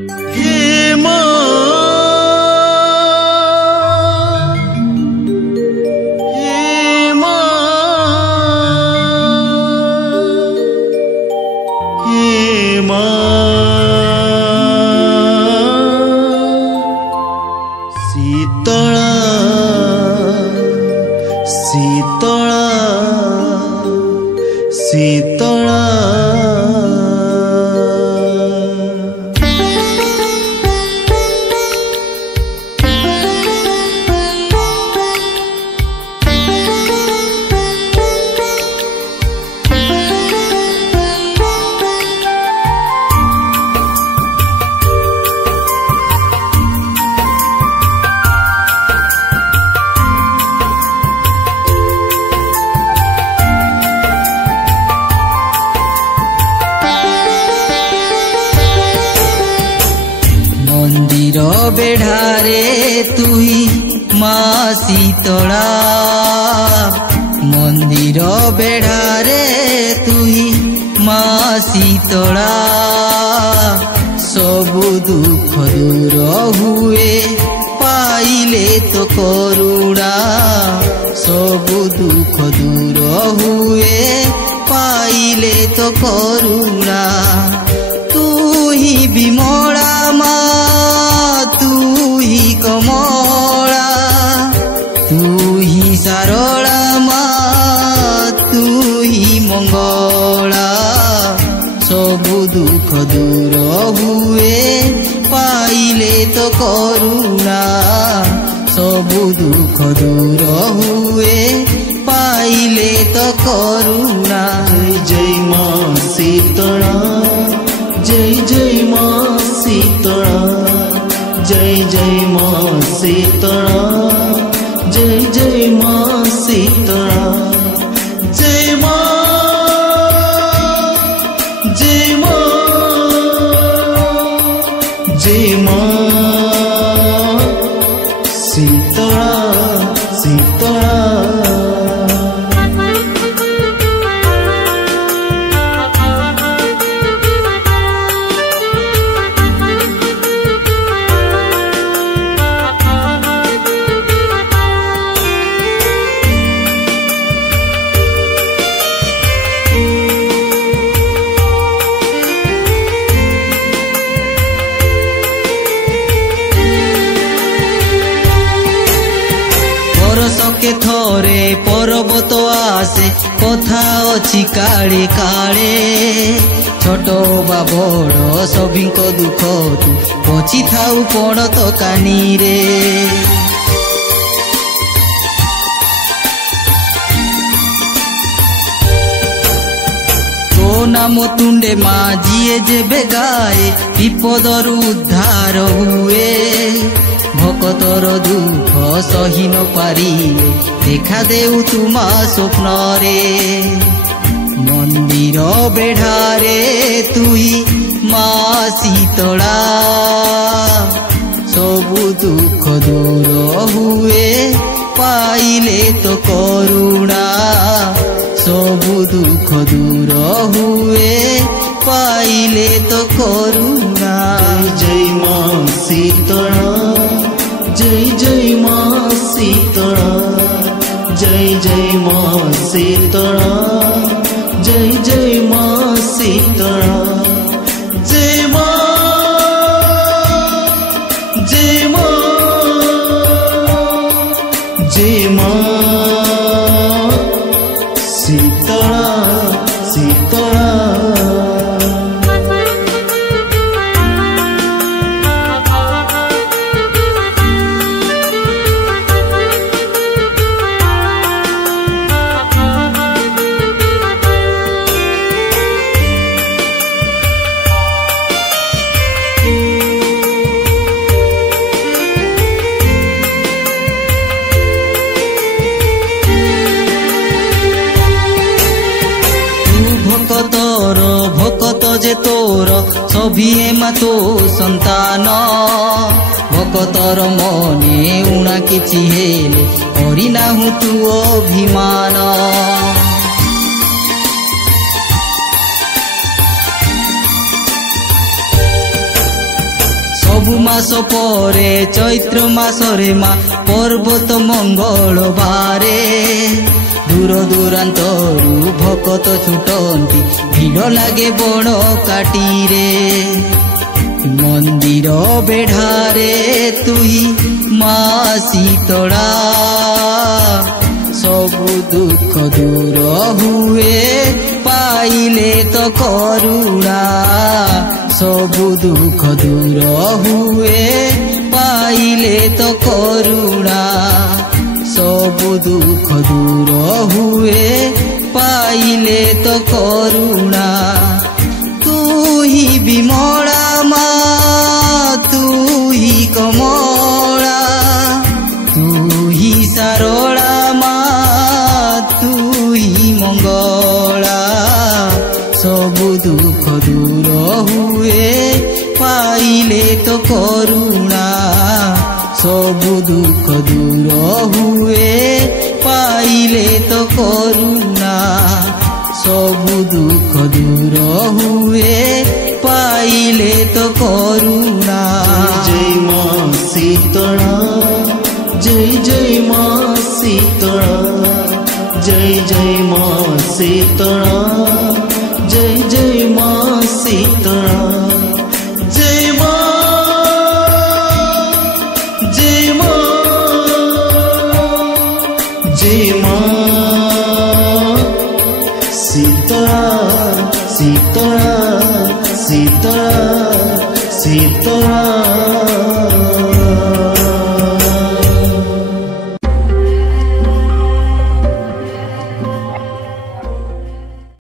हे माँ, हे माँ, हे माँ, शीतला शीतला शीतला। मंदिर बेढ़ारे तुही माँ शीतला, मंदिर बेढ़ारे तुही माँ शीतला। सबु दुख दूर हुए पाइले तो करुणा, सबु दुख दूर हुए पाइले तो करुणा। तू ही विमला माँ, तू ही कमला, तू ही सारला माँ, तू ही मंगला। सबु दुख दूर हुए पाइले तो करुणा, सबु दुख दूर हुए पाइले तो करुणा। जय माँ शीतला, जय जय माँ शीतला, जय जय माँ शीतला, जय जय माँ शीतला। जय माँ, जय माँ, जय माँ शीतला शीतला। के थोरे पर्वत आसे कथा अच्छी काले काले। छोट बा बड़ सभी दुख तू बची थाऊ पण तो कानी रे। तो नाम तुंडे माँ जिए जेबे गाए विपदर उद्धार हुए। भकतर दुख सही न पारिले देखा देउ तुमा स्वप्न रे। मंदिर बेढ़ारे तुही माँ शीतला, सबु दुख दूर हुए पाइले तो करुणा, सबु दुख दूर हुए पाइले तो करुणा। जय माँ शीतला, जय जय माँ शीतला, जय जय माँ शीतला, जय जय माँ शीतला। जय माँ, जय माँ, जय माँ शीतला शीतला। भकत जे तोर सभी मा तो संतान। भकतर मने उणा किछि हेले करिनाहु तू अभिमान। सबु मास परे चैत्र मासरे माँ पर्वत मंगलबारे दूर दूरांतरु भकत छुटंती भिड़ लागे बण काटीरे मंदिर बेढ़ारे तुही माँ शीतला सबु दुख दूर हुए पाइले तो करुणा सबु दुख दूर हुए पाइले तो करुणा सबु दुख दूर हुए पाइले तो करुणा तू ही विमला माँ तू ही कमला तू ही सारला माँ तू ही मंगला सबु दुख दूर हुए पाइले तो करुणा सबु दुख दूर हुए पाइले तो करुणा सबु दुख दूर हुए पाइले तो करुणा। जय माँ शीतला जय जय माँ शीतला जय जय माँ शीतला जय जय माँ शीतला जय माँ जय माँ जय माँ शीतला शीतला शीतला शीतला